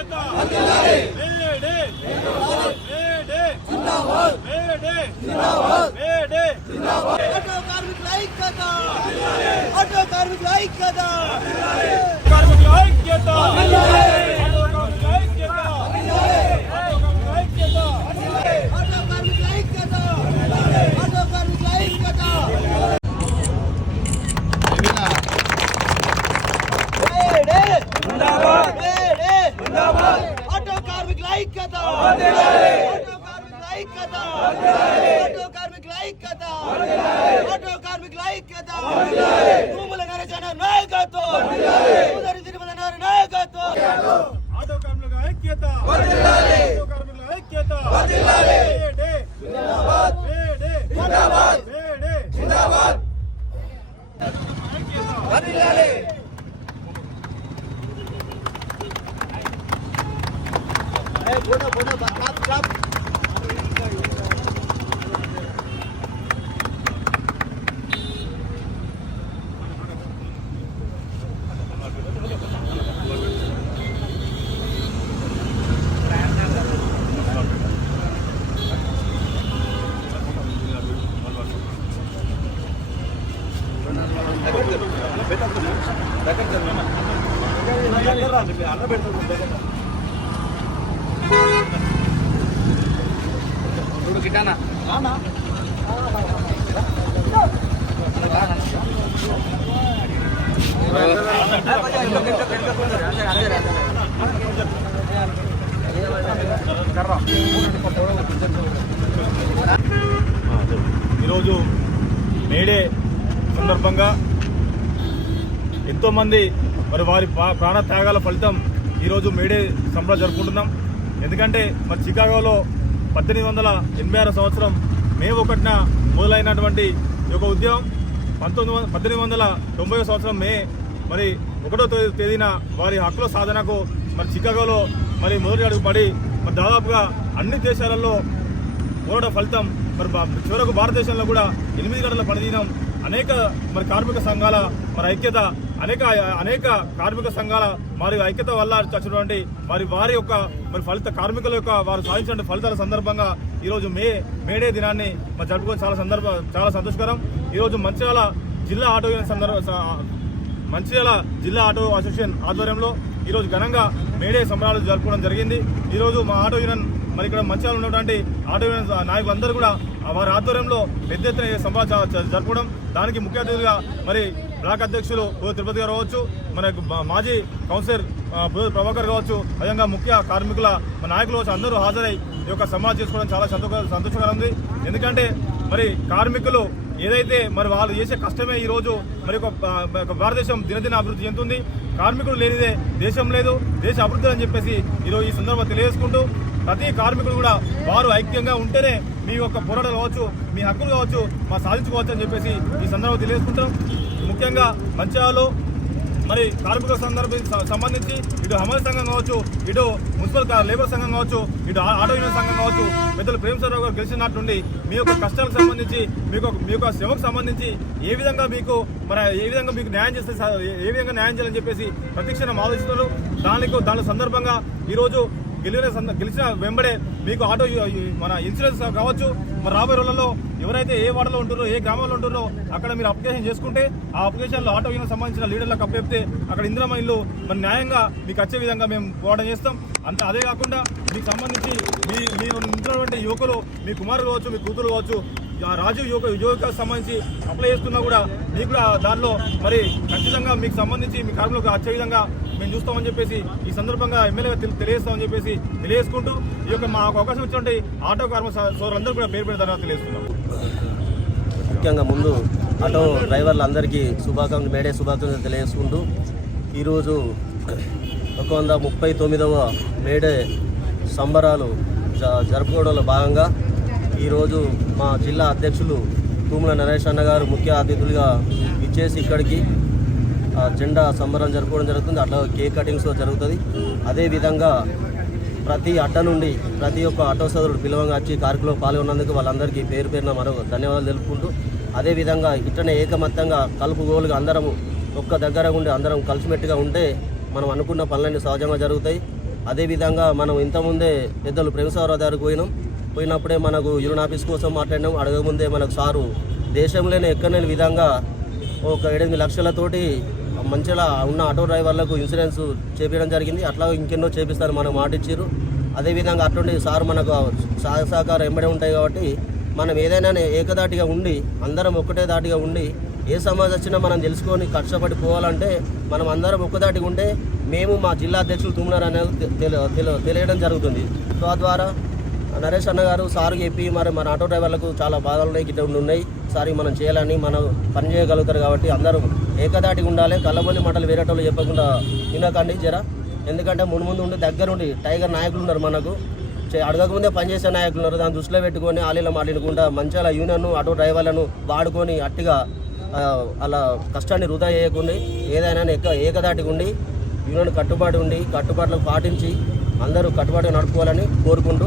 ఐక్యత May Day May Day జిందాబాద్ May Day జిందాబాద్ May Day జిందాబాద్ auto కార్మికుల ఐక్యత ఆటో కార్మికుల ఐక్యత కార్మికుల ఐక్యత ఆటో కార్మికుల ఐక్యత ఆటో కార్మికుల ఐక్యత ఆటో కార్మికుల ఐక్యత మేడే జిందాబాద్ మేడే జిందాబాద్ ఆటో కార్మికుల ఐక్యత ఆటో కార్మికుల ఐక్యత ఆటో కార్మికుల ఐక్యత ఆటో కార్మికుల ఐక్యత భూముల నరచన నాయకత్వం ఉదరి తిరుమల నాయకత్వం ఆటో కార్మికుల ఐక్యత ఆటో కార్మికుల ఐక్యత మేడే జిందాబాద్ మేడే జిందాబాద్ మేడే జిందాబాద్ వర్ధిల్లాలి ఈరోజు మేడే సందర్భంగా ఎంతోమంది మరి వారి ప్రాణ త్యాగాల ఫలితం ఈరోజు మేడే సంబరాలు జరుపుకుంటున్నాం. ఎందుకంటే మరి చికాగోలో 1886 సంవత్సరం మే 1న మొదలైనటువంటి ఈ యొక్క ఉద్యమం 1890 సంవత్సరం మే మరి 1వ తేదీన వారి హక్కుల సాధనకు మరి చికాగోలో మరి మొదటి అడుగు పడి మరి దాదాపుగా అన్ని దేశాలలో పోరాట ఫలితం మరి చివరకు భారతదేశంలో కూడా 8 గంటల పనిదినం అనేక మరి కార్మిక సంఘాల మరి ఐక్యత అనేక కార్మిక సంఘాల మరి ఐక్యత వల్ల వచ్చినటువంటి వారి యొక్క మరి ఫలిత కార్మికుల యొక్క వారు సాధించిన ఫలితాల సందర్భంగా ఈరోజు మేడే దినాన్ని మరి జరుపుకొని చాలా సంతోషకరం. ఈరోజు మంచిర్యాల జిల్లా ఆటో అసోసియేషన్ ఆధ్వర్యంలో ఈరోజు ఘనంగా మేడే సంబరాలు జరుపుకోవడం జరిగింది. ఈరోజు మా ఆటో యూనియన్ మరి ఇక్కడ మంచిర్యాల ఉన్నటువంటి ఆటో యూనియన్ నాయకులందరూ కూడా వారి ఆధ్వర్యంలో పెద్ద ఎత్తున సంబరాలు జరుపుకోవడం, దానికి ముఖ్య అతిథిగా మరి బ్లాక్ అధ్యక్షులు తిరుపతి గారు కావచ్చు, మన మాజీ కౌన్సిలర్ ప్రభాకర్ కావచ్చు, అదేవిధంగా ముఖ్య కార్మికుల నాయకులు కావచ్చు, అందరూ హాజరై ఈ యొక్క సమావేశం చేసుకోవడం చాలా సంతోషకరంగా ఉంది. ఎందుకంటే మరి కార్మికులు ఏదైతే మరి వాళ్ళు చేసే కష్టమే ఈరోజు మరి ఒక భారతదేశం దినదిన అభివృద్ధి చెందుతుంది. కార్మికులు లేనిదే దేశం లేదు, దేశ అభివృద్ధి అని చెప్పేసి ఈరోజు ఈ సందర్భంగా తెలియజేసుకుంటూ ప్రతి కార్మికులు కూడా వారు ఐక్యంగా ఉంటేనే మీ యొక్క పోరాటాలు కావచ్చు, మీ హక్కులు కావచ్చు సాధించుకోవచ్చు అని చెప్పేసి ఈ సందర్భంగా తెలియజేసుకుంటాం. ముఖ్యంగా మంచిర్యాలలో మరి కార్మికుల సంబంధించి ఇటు హమాలి సంఘం కావచ్చు, ఇటు మున్సిపల్ లేబర్ సంఘం కావచ్చు, ఇటు ఆటో యూనియన్ సంఘం కావచ్చు, పెద్దలు ప్రేమసారావు గారు గెలిచినట్టుండి మీ యొక్క కష్టాలకు సంబంధించి మీ యొక్క శ్రమకు సంబంధించి ఏ విధంగా మీకు న్యాయం చేస్తే ఏ విధంగా న్యాయం చేయాలని చెప్పేసి ప్రతిక్షణం ఆలోచిస్తున్నారు. దాని సందర్భంగా ఈరోజు గెలిచిన వెంబడే మీకు ఆటో మన ఇన్సూరెన్స్ కావచ్చు, మరి రాబోయే రోజులలో ఎవరైతే ఏ వార్డులో ఉంటున్నారో ఏ గ్రామంలో ఉంటున్నారో అక్కడ మీరు అప్లికేషన్ చేసుకుంటే ఆ అప్లికేషన్లో ఆటో యూనియన్ సంబంధించిన లీడర్లకు అప్పచెప్తే అక్కడ ఇందిరమ్మ ఇల్లు మరి న్యాయంగా మీకు వచ్చే విధంగా మేము పోరాటం చేస్తాం. అదే కాకుండా మీకు సంబంధించి మీరు ఉన్నటువంటి యువకులు, మీ కుమారులు కావచ్చు, మీ కూతురు కావచ్చు, రాజీవ్ యువకు సంబంధించి అప్లై చేస్తున్నా కూడా మీకు కూడా దానిలో మరి ఖచ్చితంగా మీకు సంబంధించి మీ కార్మికులకు వచ్చే విధంగా మేము చూస్తామని చెప్పేసి ఈ సందర్భంగా ఎమ్మెల్యేగా తెలియజేస్తామని చెప్పేసి తెలియజేసుకుంటూ ఈ యొక్క మాకు అవకాశం ఇచ్చినటువంటి ఆటో కార్మిక సోదరులందరూ కూడా పేరు పెడతారని తెలియజేస్తున్నాం. ముఖ్యంగా ముందు ఆటో డ్రైవర్లందరికీ మేడే శుభాకాంక్షలు తెలియజేసుకుంటూ ఈరోజు 139వ మేడే సంబరాలు జరుపుకోవడంలో భాగంగా ఈరోజు మా జిల్లా అధ్యక్షులు తూముల నరేష్ అన్న గారు ముఖ్య అతిథులుగా ఇచ్చేసి ఇక్కడికి జెండా సంబరం జరుపుకోవడం జరుగుతుంది. అట్లా కేక్ కటింగ్స్ జరుగుతుంది. అదేవిధంగా ప్రతి అడ్డ నుండి ప్రతి ఒక్క ఆటో సోదరుడు పిలవంగా వచ్చి కార్యక్రమంలో పాల్గొన్నందుకు వాళ్ళందరికీ పేరున మరో ధన్యవాదాలు తెలుపుకుంటూ, అదేవిధంగా ఇట్లనే ఏకమత్తంగా కలుపుగోలుగా అందరము ఒక్క దగ్గర ఉండి అందరం కలిసిమెట్టుగా ఉంటే మనం అనుకున్న పనులన్నీ సహజంగా జరుగుతాయి. అదేవిధంగా మనం ఇంతకుముందే పెద్దలు ప్రేమసాగర్ దగ్గరకు పోయినప్పుడే మనకు యూనియన్ ఆఫీస్ కోసం మాట్లాడినాం. అడగముందే మనకు సారు దేశంలోనే ఎక్కడలేని విధంగా ఒక 8 లక్షలతోటి మంచిగా ఉన్న ఆటో డ్రైవర్లకు ఇన్సూరెన్స్ చేపించడం జరిగింది. అట్లా ఇంకెన్నో చేపిస్తారు మనకు మాట ఇచ్చారు. అదేవిధంగా అటువంటి సార్ మనకు సహకారం ఎంబడే ఉంటాయి కాబట్టి మనం ఏదైనా ఏకదాటిగా ఉండి అందరం ఒక్కటే దాటిగా ఉండి ఏ సమస్య వచ్చినా మనం తెలుసుకొని కష్టపడి పోవాలంటే మనం అందరం ఒక్కదాటిగా ఉంటే మేము మా జిల్లా అధ్యక్షులు తుమ్మలారు అనేది తెలియడం జరుగుతుంది. తద్వారా నరేష్ అన్న గారు సార్ చెప్పి మరి మన ఆటో డ్రైవర్లకు చాలా బాధలు ఉన్నాయి, గిట్ట ఉన్నాయి, సార్ మనం చేయాలని మనం పని చేయగలుగుతారు కాబట్టి అందరూ ఏకదాటిగా ఉండాలి. కళ్ళబొల్లి మాటలు వేరేటోళ్ళు చెప్పకుండా వినకండి జర. ఎందుకంటే ముందు ఉండి దగ్గరుండి టైగర్ నాయకులు ఉన్నారు, మనకు అడగకముందే పనిచేసే నాయకులు ఉన్నారు. దాన్ని దృష్టిలో పెట్టుకొని ఆలీలో మాట్లాడుకుంటా మంచిగా యూనియన్ ఆటో డ్రైవర్లను వాడుకొని అట్టిగా అలా కష్టాన్ని వృధా చేయకుండా ఏదైనా ఏకదాటిగా ఉండి యూనియన్ కట్టుబాటు ఉండి కట్టుబాట్లకు పాటించి అందరూ కట్టుబాటుగా నడుపుకోవాలని కోరుకుంటూ